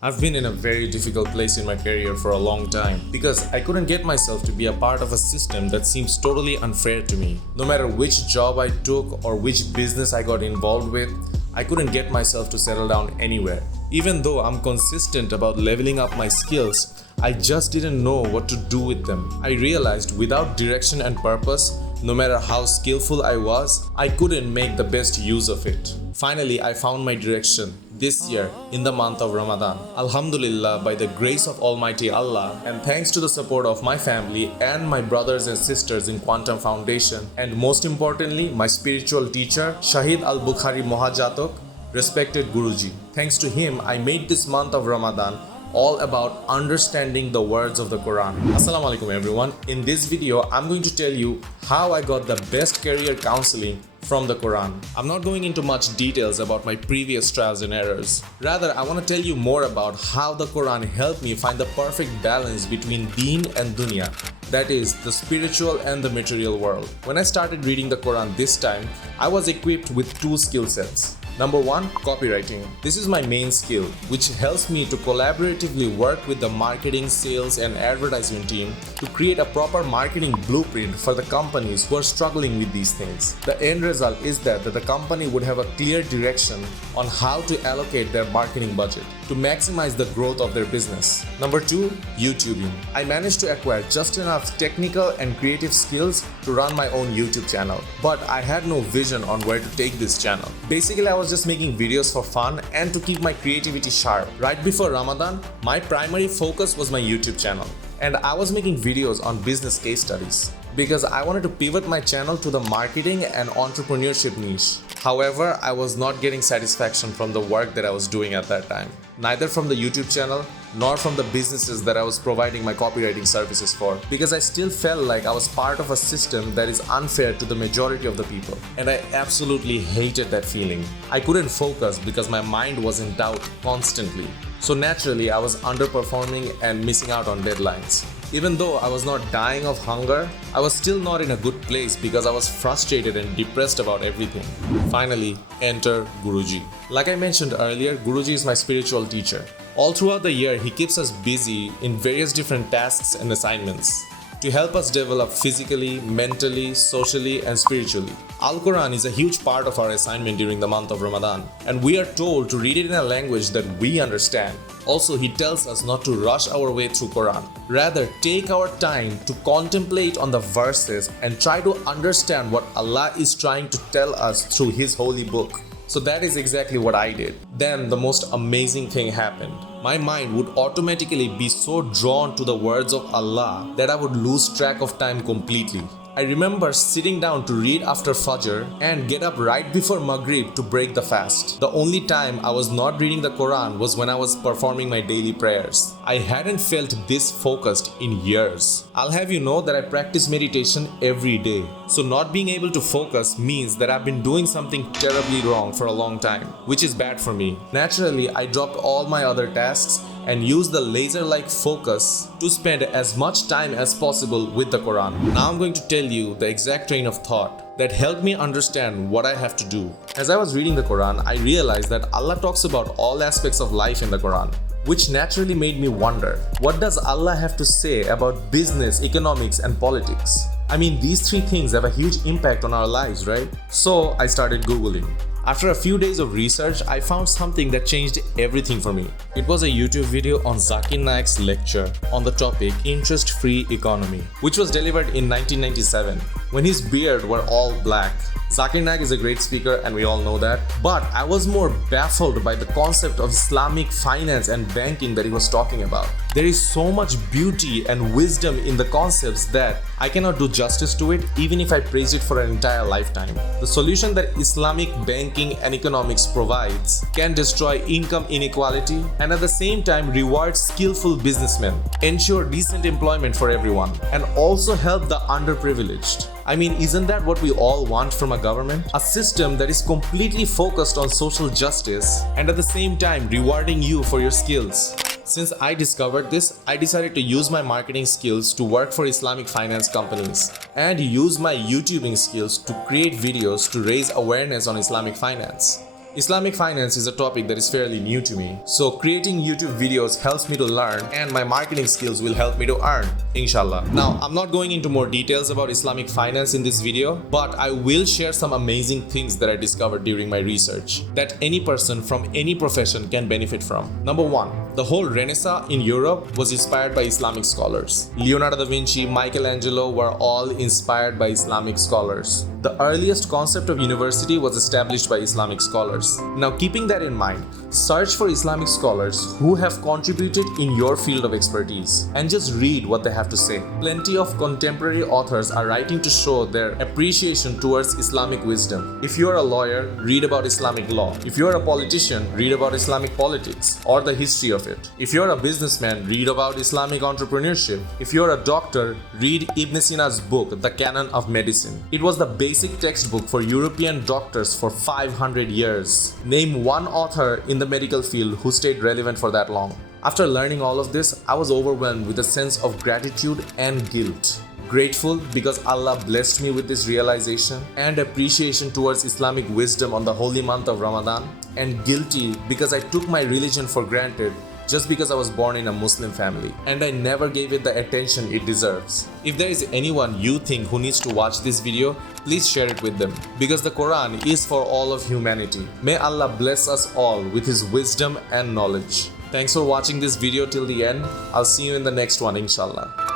I've been in a very difficult place in my career for a long time because I couldn't get myself to be a part of a system that seems totally unfair to me. No matter which job I took or which business I got involved with, I couldn't get myself to settle down anywhere. Even though I'm consistent about leveling up my skills, I just didn't know what to do with them. I realized without direction and purpose, no matter how skillful I was, I couldn't make the best use of it. Finally, I found my direction this year in the month of Ramadan. Alhamdulillah, by the grace of Almighty Allah and thanks to the support of my family and my brothers and sisters in Quantum Foundation, and most importantly, my spiritual teacher, Shahid Al-Bukhari Mohajatok, respected Guruji. Thanks to him, I made this month of Ramadan all about understanding the words of the Quran. Assalamu alaikum everyone. In this video, I'm going to tell you how I got the best career counseling from the Quran. I'm not going into much details about my previous trials and errors. Rather, I want to tell you more about how the Quran helped me find the perfect balance between deen and dunya. That is, the spiritual and the material world. When I started reading the Quran this time, I was equipped with two skill sets. Number one, copywriting. This is my main skill, which helps me to collaboratively work with the marketing, sales, and advertisement team to create a proper marketing blueprint for the companies who are struggling with these things. The end result is that the company would have a clear direction on how to allocate their marketing budget to maximize the growth of their business. Number two, YouTubing. I managed to acquire just enough technical and creative skills to run my own YouTube channel, but I had no vision on where to take this channel. Basically, I was just making videos for fun and to keep my creativity sharp. Right before Ramadan, my primary focus was my YouTube channel, and I was making videos on business case studies because I wanted to pivot my channel to the marketing and entrepreneurship niche. However, I was not getting satisfaction from the work that I was doing at that time, neither from the YouTube channel nor from the businesses that I was providing my copywriting services for, because I still felt like I was part of a system that is unfair to the majority of the people, and I absolutely hated that feeling. I couldn't focus because my mind was in doubt constantly. So naturally, I was underperforming and missing out on deadlines. Even though I was not dying of hunger, I was still not in a good place because I was frustrated and depressed about everything. Finally, enter Guruji. Like I mentioned earlier, Guruji is my spiritual teacher. All throughout the year, he keeps us busy in various different tasks and assignments to help us develop physically, mentally, socially, and spiritually. Al-Quran is a huge part of our assignment during the month of Ramadan, and we are told to read it in a language that we understand. Also, he tells us not to rush our way through Quran. Rather, take our time to contemplate on the verses and try to understand what Allah is trying to tell us through His holy book. So that is exactly what I did. Then the most amazing thing happened. My mind would automatically be so drawn to the words of Allah that I would lose track of time completely. I remember sitting down to read after Fajr and get up right before Maghrib to break the fast. The only time I was not reading the Quran was when I was performing my daily prayers. I hadn't felt this focused in years. I'll have you know that I practice meditation every day. So not being able to focus means that I've been doing something terribly wrong for a long time, which is bad for me. Naturally, I dropped all my other tasks and use the laser-like focus to spend as much time as possible with the Quran. Now I'm going to tell you the exact train of thought that helped me understand what I have to do. As I was reading the Quran, I realized that Allah talks about all aspects of life in the Quran, which naturally made me wonder, what does Allah have to say about business, economics, and politics? I mean, these three things have a huge impact on our lives, right? So I started Googling. After a few days of research, I found something that changed everything for me. It was a YouTube video on Zakir Naik's lecture on the topic interest-free economy, which was delivered in 1997 when his beard were all black. Zakir Naik is a great speaker and we all know that, but I was more baffled by the concept of Islamic finance and banking that he was talking about. There is so much beauty and wisdom in the concepts that I cannot do justice to it even if I praise it for an entire lifetime. The solution that Islamic banking and economics provides can destroy income inequality and at the same time reward skillful businessmen, ensure decent employment for everyone, and also help the underprivileged. I mean, isn't that what we all want from a government? A system that is completely focused on social justice and at the same time rewarding you for your skills. Since I discovered this, I decided to use my marketing skills to work for Islamic finance companies and use my YouTubing skills to create videos to raise awareness on Islamic finance. Islamic finance is a topic that is fairly new to me, so creating YouTube videos helps me to learn and my marketing skills will help me to earn, inshallah. Now, I'm not going into more details about Islamic finance in this video, but I will share some amazing things that I discovered during my research that any person from any profession can benefit from. Number one, the whole Renaissance in Europe was inspired by Islamic scholars. Leonardo da Vinci, Michelangelo were all inspired by Islamic scholars. The earliest concept of university was established by Islamic scholars. Now, keeping that in mind, search for Islamic scholars who have contributed in your field of expertise and just read what they have to say. Plenty of contemporary authors are writing to show their appreciation towards Islamic wisdom. If you are a lawyer, read about Islamic law. If you are a politician, read about Islamic politics or the history of it. If you are a businessman, read about Islamic entrepreneurship. If you are a doctor, read Ibn Sina's book, The Canon of Medicine. It was the basic textbook for European doctors for 500 years. Name one author in the medical field who stayed relevant for that long. After learning all of this, I was overwhelmed with a sense of gratitude and guilt. Grateful because Allah blessed me with this realization and appreciation towards Islamic wisdom on the holy month of Ramadan, and guilty because I took my religion for granted just because I was born in a Muslim family and I never gave it the attention it deserves. If there is anyone you think who needs to watch this video, please share it with them, because the Quran is for all of humanity. May Allah bless us all with His wisdom and knowledge. Thanks for watching this video till the end. I'll see you in the next one, inshallah.